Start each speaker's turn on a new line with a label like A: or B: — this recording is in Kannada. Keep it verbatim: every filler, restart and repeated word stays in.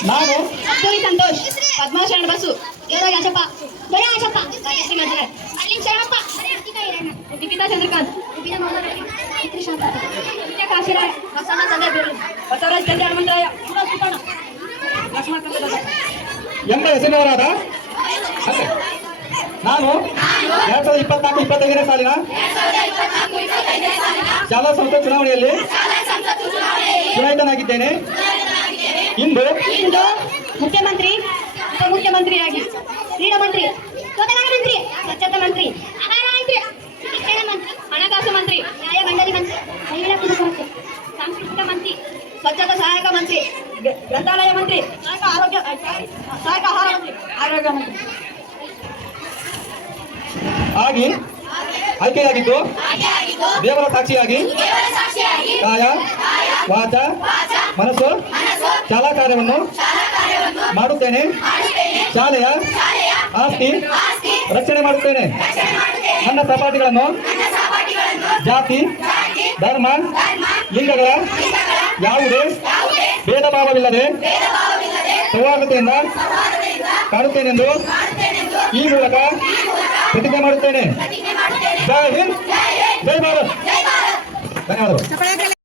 A: ನಾನು
B: ಕಸ್ತೂರಿ ಸಂತೋಷ್, ಪದ್ಮಾಶರಣ ಬಸು, ದೇವರಾಜ ಆಶಪ್ಪ, ದೊರೆ ಆಶಪ್ಪ, ರಾಜಶ್ರೀ ಮಂಜುಳ, ಅರ್ಲಿನ್ ಶರಣಪ್ಪ, ನಿಖಿತಾ ಚಂದ್ರಕಾಂತ್, ಕಾಶಿರಾಯ, ಬಸವಣ್ಣ ಸಂಜಯ್ ಬೇರು, ಬಸವರಾಜ್ ಗದ್ದೆ ಹನುಮಂತರಾಯ, ಸುರೇಶ್ ಪುಟ್ಟಣ್ಣ, ಲಕ್ಷ್ಮಣ ಕನ್ನಡ
A: ಎಂಬ ಹೆಸರಿನವರಾದ ನಾನು ಎರಡ್ ಸಾವಿರದ ಇಪ್ಪತ್ನಾಲ್ಕು ಇಪ್ಪತ್ತೈದನೇ ಸಾಲಿನ ಶಾಲಾ ಸಂಸ್ಥೆ ಚುನಾವಣೆಯಲ್ಲಿ ಚುನಾಯಿತನಾಗಿದ್ದೇನೆ. ಇಂದು
B: ಇಂದು ಮುಖ್ಯಮಂತ್ರಿ, ಉಪಮುಖ್ಯಮಂತ್ರಿಯಾಗಿ, ಕ್ರೀಡಾ ಮಂತ್ರಿ, ತೋಟಗಾರಿಕೆ ಮಂತ್ರಿ, ಸ್ವಚ್ಛತಾ ಮಂತ್ರಿ, ಆಹಾರ ಮಂತ್ರಿ, ಶಿಕ್ಷಣ ಮಂತ್ರಿ, ಹಣಕಾಸು ಮಂತ್ರಿ, ನ್ಯಾಯ ಮಂಡಳಿ ಮಂತ್ರಿ, ಮಹಿಳಾ ಮಂತ್ರಿ, ಸಾಂಸ್ಕೃತಿಕ ಮಂತ್ರಿ, ಸ್ವಚ್ಛತಾ ಸಹಾಯಕ ಮಂತ್ರಿ, ಗ್ರಂಥಾಲಯ ಮಂತ್ರಿ, ಸಹಾಯಕ ಆರೋಗ್ಯ ಸಹಾಯಕ ಆಹಾರ ಮಂತ್ರಿ, ಆರೋಗ್ಯ ಮಂತ್ರಿ
A: ಆಗಿ ಆಯ್ಕೆಯಾಗಿದ್ದು ದೇವರ ಸಾಕ್ಷಿಯಾಗಿ ಕಾಯ ವಾಚ ಮನಸ್ಸು ಶಾಲಾ ಕಾರ್ಯವನ್ನು ಮಾಡುತ್ತೇನೆ. ಶಾಲೆಯ ಆಸ್ತಿ ರಕ್ಷಣೆ ಮಾಡುತ್ತೇನೆ. ನನ್ನ ಸಹಪಾಠಿಗಳನ್ನು ಜಾತಿ, ಧರ್ಮ, ಲಿಂಗಗಳ ಯಾವುದೇ ಭೇದ ಭಾವವಿಲ್ಲದೆ ಸೌಹಾರ್ದತೆಯಿಂದ ಕಾಣುತ್ತೇನೆಂದು ಈ ಮೂಲಕ ಪ್ರತಿಜ್ಞೆ ಮಾಡುತ್ತೇನೆ. ಜೈ ಹಿಂದ್, ಜೈ ಭಾರತ್. ಧನ್ಯವಾದಗಳು.